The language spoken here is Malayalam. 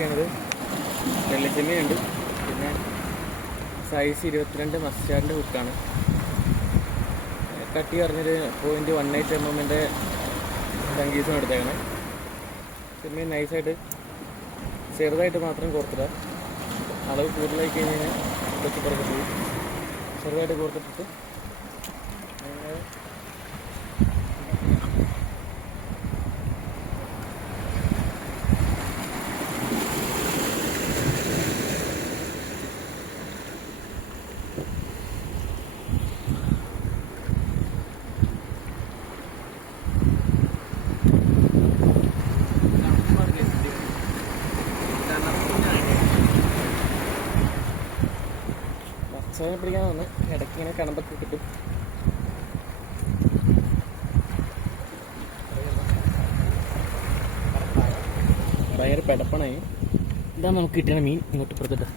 ചെയ്യണത് വെള്ളിച്ചെമ്മയുണ്ട്, പിന്നെ സൈസ് 22 മസ്റ്റാർഡിൻ്റെ ഹുക്കാണ്. കട്ടി പറഞ്ഞൊരു 0.18 mm സംഗീതം എടുത്തേക്കണം. ചെമ്മീൻ നൈസായിട്ട് ചെറുതായിട്ട് മാത്രം കോർത്തിടുക. അളവ് കൂടുതലായി കഴിഞ്ഞാൽ കൊത്തിപ്പറക്കെ പോയി. ചെറുതായിട്ട് കോർത്തിട്ടിട്ട് മച്ചാനെ പിടിക്കാൻ വന്ന് ഇടയ്ക്ക് ഇങ്ങനെ കണമ്പൊക്കെ കിട്ടും. ഭയങ്കര പെടപ്പണായി. ഇതാണ് നമുക്ക് കിട്ടിയ മീൻ. ഇങ്ങോട്ട് പുറത്തിട്ട്